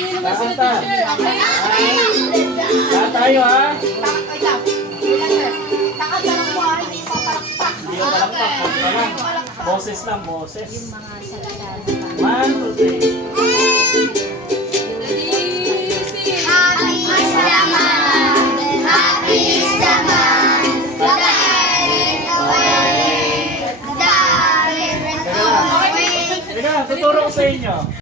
niyo naman sila, teacher. Okay? Lahat tayo ha. Hindi ko palakpak. Boses lang, boses. Yung mga salita. 1, 2, 3. Ready, sing. Happy is the man, happy is the man, the diary, the way, the diary, the way. Teka, tuturo ko sa inyo.